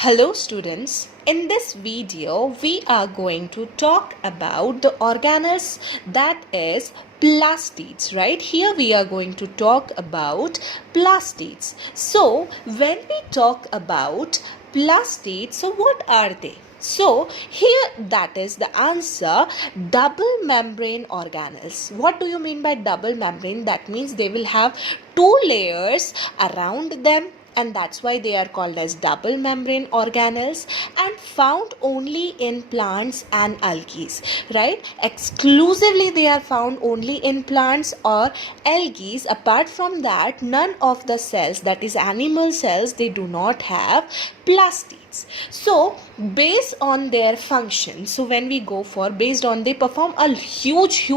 Hello students, in this video we are going to talk about the organelles that is plastids, right? Here we are going to talk about plastids. So when we talk about plastids, so what are they? So here that is the answer, double membrane organelles. What do you mean by double membrane? That means they will have two layers around them, and that's why they are called as double membrane organelles and found only in plants and algae, right? Exclusively they are found only in plants or algae. Apart from that, none of the cells, that is animal cells, they do not have plastids. So based on their function, so when we go for based on, they perform a huge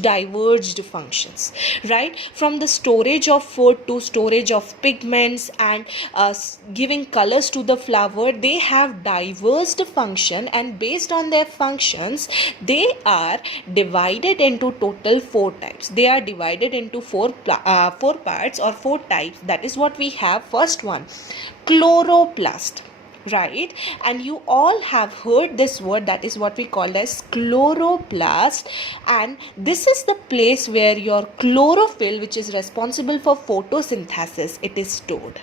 diverged functions, right? From the storage of food to storage of pigments and giving colors to the flower, they have diverse function, and based on their functions they are divided into total four types. They are divided into four parts or four types. That is what we have. First one, chloroplast, right? And you all have heard this word, that is what we call as chloroplast, and this is the place where your chlorophyll, which is responsible for photosynthesis, it is stored,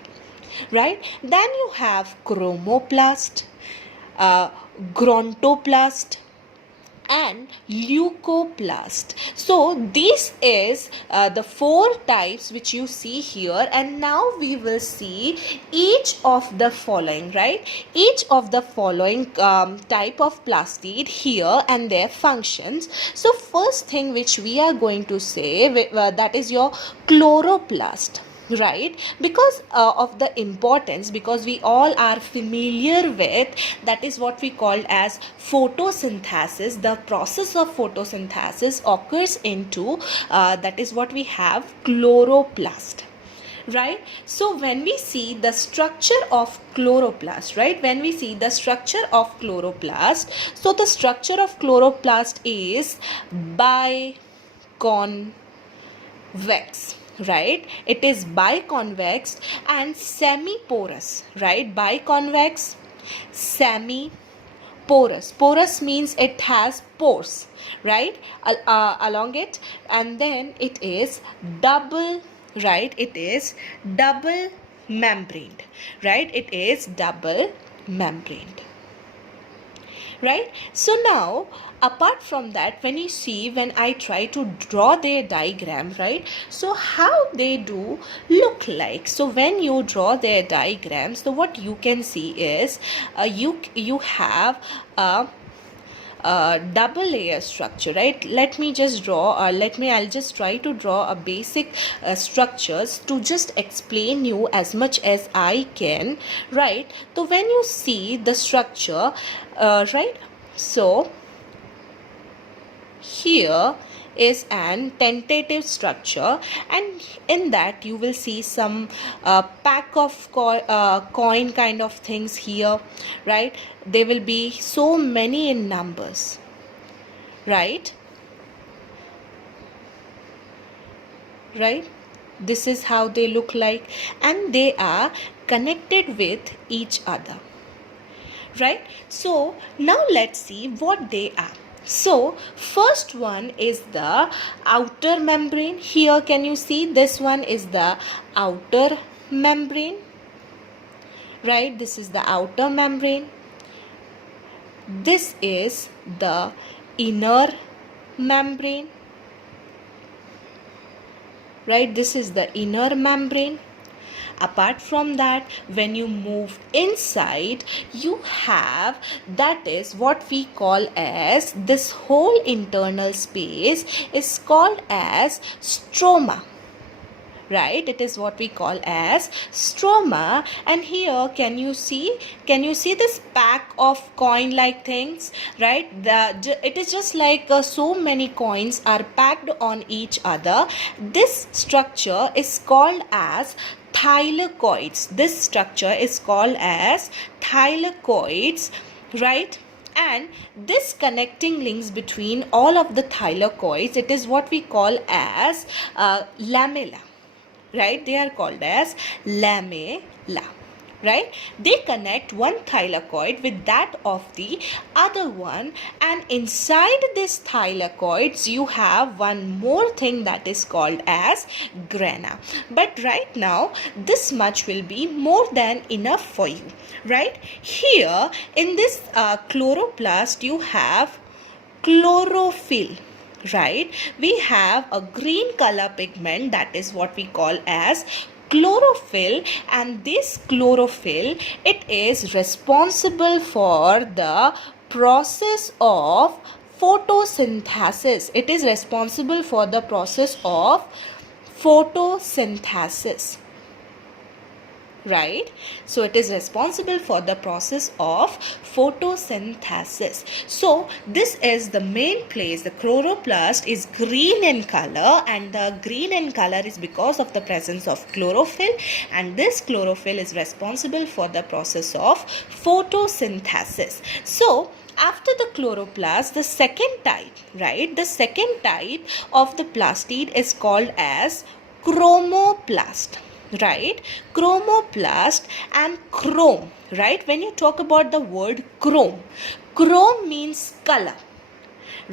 right? Then you have chromoplast, grontoplast and leucoplast. So this is the four types which you see here, and now we will see each of the following, right? Each of the following type of plastid here and their functions. So first thing which we are going to say, that is your chloroplast, right? Because of the importance, because we all are familiar with, that is what we call as photosynthesis. The process of photosynthesis occurs into that is what we have, chloroplast, right? So when we see the structure of chloroplast, right, when we see the structure of chloroplast, so the structure of chloroplast is biconvex, right? It is biconvex and semi-porous, right? Biconvex, semi-porous. Porous means it has pores, right, along it, and then it is double, right? It is double membraned, right? It is double membraned, right? So now apart from that, when you see, when I try to draw their diagram, right, so how they do look like. So when you draw their diagrams, so what you can see is you have a double layer structure, right? Let me just draw, I'll just try to draw a basic structures to just explain you as much as I can, right? So when you see the structure, right, so here is an tentative structure, and in that you will see some pack of coin kind of things here, right? There will be so many in numbers, right? This is how they look like, and they are connected with each other, right? So now let's see what they are. So first one is the outer membrane. Here can you see, this one is the outer membrane, right? This is the outer membrane. This is the inner membrane, right? This is the inner membrane. Apart from that, when you move inside, you have, that is what we call as, this whole internal space is called as stroma, right? It is what we call as stroma. And here can you see this pack of coin like things, right? It is just like so many coins are packed on each other. This structure is called as thylakoids. This structure is called as thylakoids, right? And this connecting links between all of the thylakoids, it is what we call as lamella, right? They are called as lamella. right? They connect one thylakoid with that of the other one, and inside this thylakoids you have one more thing that is called as grana. But right now this much will be more than enough for you, right? Here in this chloroplast you have chlorophyll, right? We have a green color pigment, that is what we call as chlorophyll, and this chlorophyll, it is responsible for the process of photosynthesis. It is responsible for the process of photosynthesis, right? So it is responsible for the process of photosynthesis. So this is the main place. The chloroplast is green in color, and the green in color is because of the presence of chlorophyll, and this chlorophyll is responsible for the process of photosynthesis. So after the chloroplast, the second type, right? The second type of the plastid is called as chromoplast, right? Chromoplast and chrome, right? When you talk about the word chrome, chrome means color,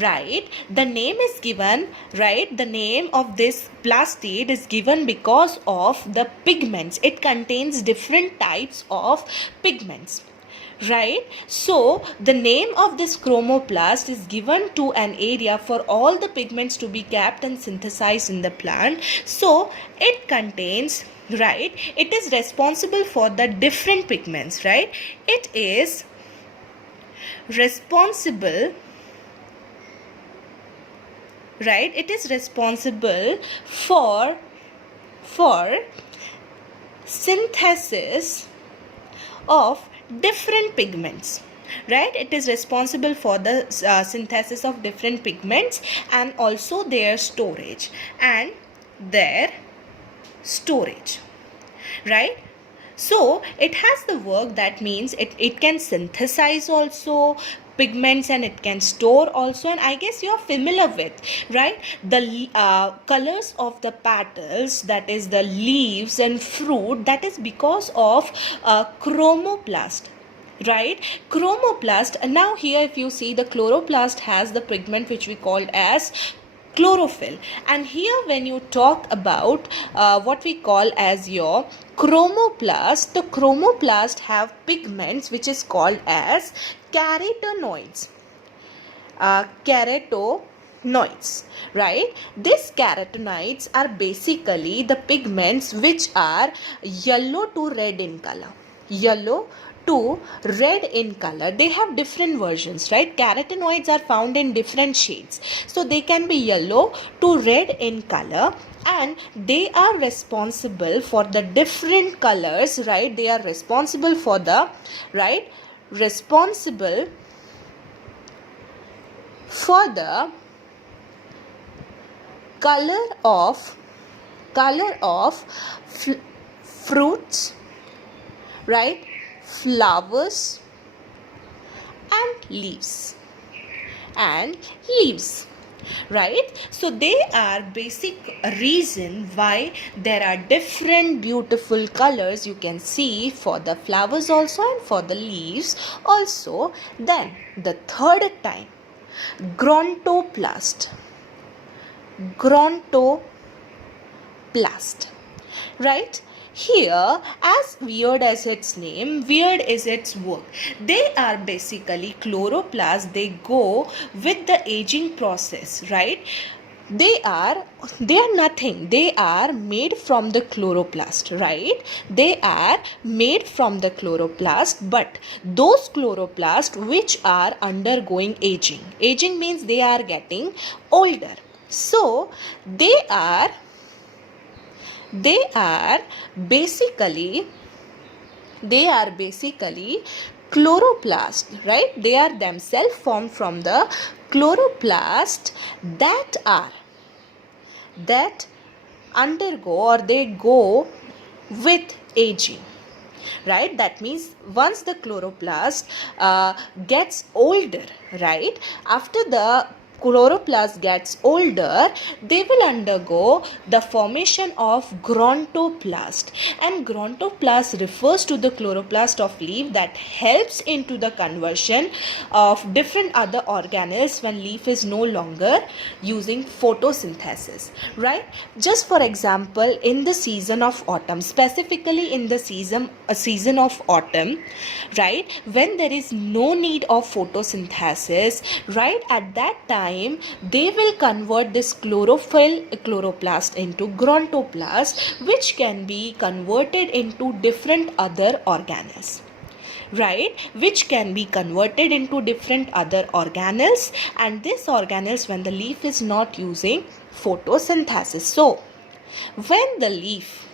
right? The name is given, right? The name of this plastid is given because of the pigments. It contains different types of pigments, right? So the name of this chromoplast is given to an area for all the pigments to be kept and synthesized in the plant. So it contains, right, it is responsible for the different pigments, right? It is responsible, right? It is responsible for synthesis of different pigments, right? It is responsible for the synthesis of different pigments, and also their storage, right? So it has the work, that means it can synthesize also pigments, and it can store also. And I guess you are familiar with, right, the colors of the petals, that is the leaves and fruit, that is because of chromoplast, right? Chromoplast. Now here if you see, the chloroplast has the pigment which we called as chlorophyll, and here when you talk about what we call as your chromoplast, the chromoplast have pigments which is called as carotenoids, right? These carotenoids are basically the pigments which are yellow to red in color, They have different versions, right? Carotenoids are found in different shades, so they can be yellow to red in color, and they are responsible for the different colors, right? They are responsible for the, right, responsible for the color of fruits, right, flowers and leaves, right? So they are basic reason why there are different beautiful colors you can see for the flowers also and for the leaves also. Then the third type, Grontoplast, right? Here, as weird as its name, weird is its work. They are basically chloroplasts. They go with the aging process, right? They are nothing. They are made from the chloroplast, right? They are made from the chloroplast, but those chloroplasts which are undergoing aging. Aging means they are getting older. So they are basically chloroplast, right? They are themselves formed from the chloroplast that undergo, or they go with aging, right? That means once the chloroplast gets older, right, after the chloroplast gets older, they will undergo the formation of grontoplast, and grontoplast refers to the chloroplast of leaf that helps into the conversion of different other organelles when leaf is no longer using photosynthesis, right? Just for example, in the season of autumn, specifically in the season of autumn, right, when there is no need of photosynthesis, right, at that time they will convert this chlorophyll chloroplast into grontoplast, which can be converted into different other organelles, right, which can be converted into different other organelles, and this organelles when the leaf is not using photosynthesis. So when the leaf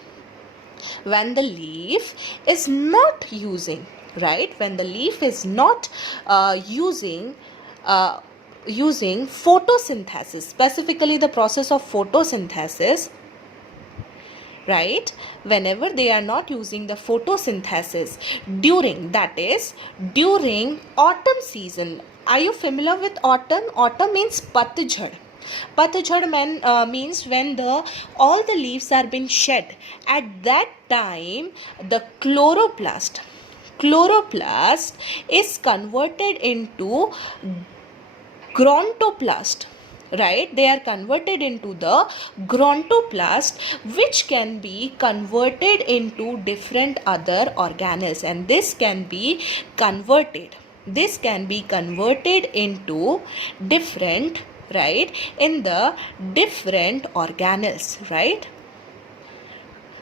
is not using, right, when the leaf is not using photosynthesis, specifically the process of photosynthesis, right, whenever they are not using the photosynthesis during, that is during autumn season. Are you familiar with autumn? Autumn means patjhad. Patjhad means when all the leaves are being shed. At that time the chloroplast is converted into grontoplast, right? They are converted into the grontoplast, which can be converted into different other organelles, and this can be converted into different, right, in the different organelles, right?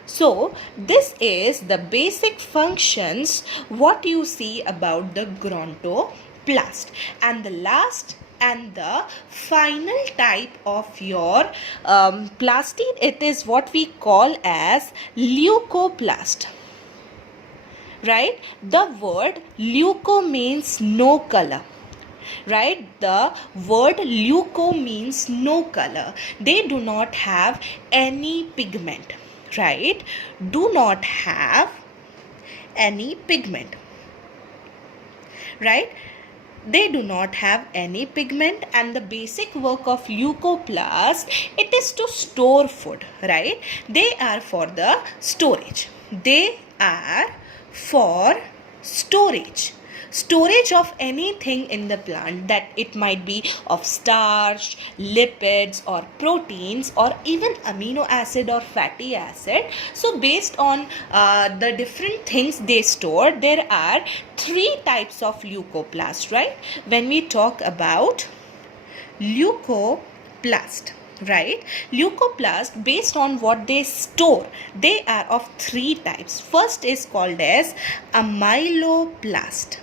So this is the basic functions what you see about the grontoplast. And the last and the final type of your plastid, it is what we call as leucoplast, right? The word leuco means no color, right? The word leuco means no color. They do not have any pigment, right? Do not have any pigment, right? They do not have any pigment, and the basic work of leucoplast, it is to store food, right? They are for the storage. They are for storage of anything in the plant, that it might be of starch, lipids or proteins, or even amino acid or fatty acid. So based on the different things they store, there are 3 types of leucoplast, right? When we talk about leucoplast, right, leucoplast, based on what they store, they are of 3 types. First is called as amyloplast,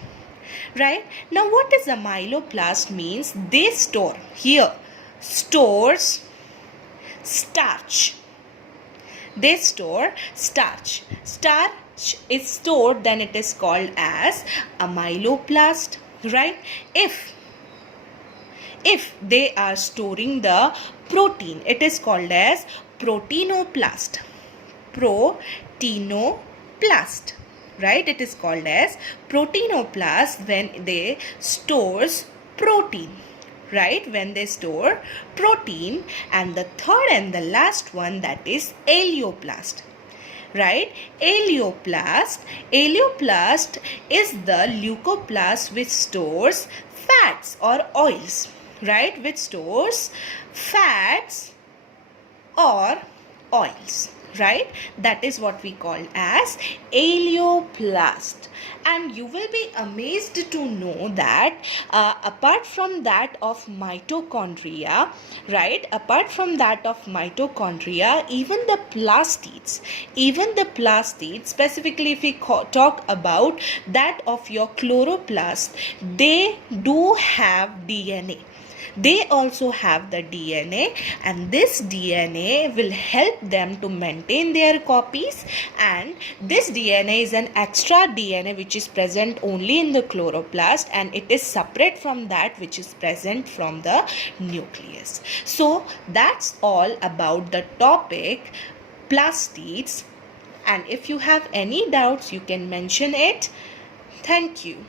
right? Now what is amyloplast means? They store, here stores starch. They store starch. Starch is stored, then it is called as amyloplast, right? If they are storing the protein, it is called as proteinoplast. Proteinoplast, right? It is called as proteinoplast when they stores protein, right? When they store protein. And the third and the last one, that is aleoplast, right? Aleoplast is the leucoplast which stores fats or oils, right? Which stores fats or oils, right? That is what we call as aleoplast. And you will be amazed to know that apart from that of mitochondria, right, apart from that of mitochondria, even the plastids, specifically if we talk about that of your chloroplast, they do have DNA. They also have the DNA, and this DNA will help them to maintain their copies, and this DNA is an extra DNA which is present only in the chloroplast, and it is separate from that which is present from the nucleus. So that's all about the topic plastids, and if you have any doubts you can mention it. Thank you.